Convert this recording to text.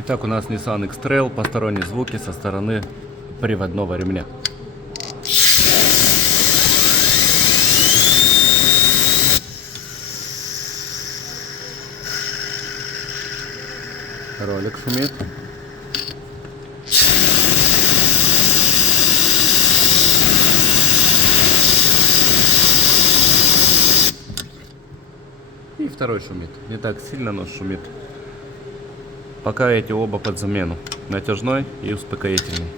Итак, у нас Nissan X-Trail, посторонние звуки со стороны приводного ремня. Ролик шумит. И второй шумит. Не так сильно, но шумит. Пока эти оба под замену. Натяжной и успокоительный.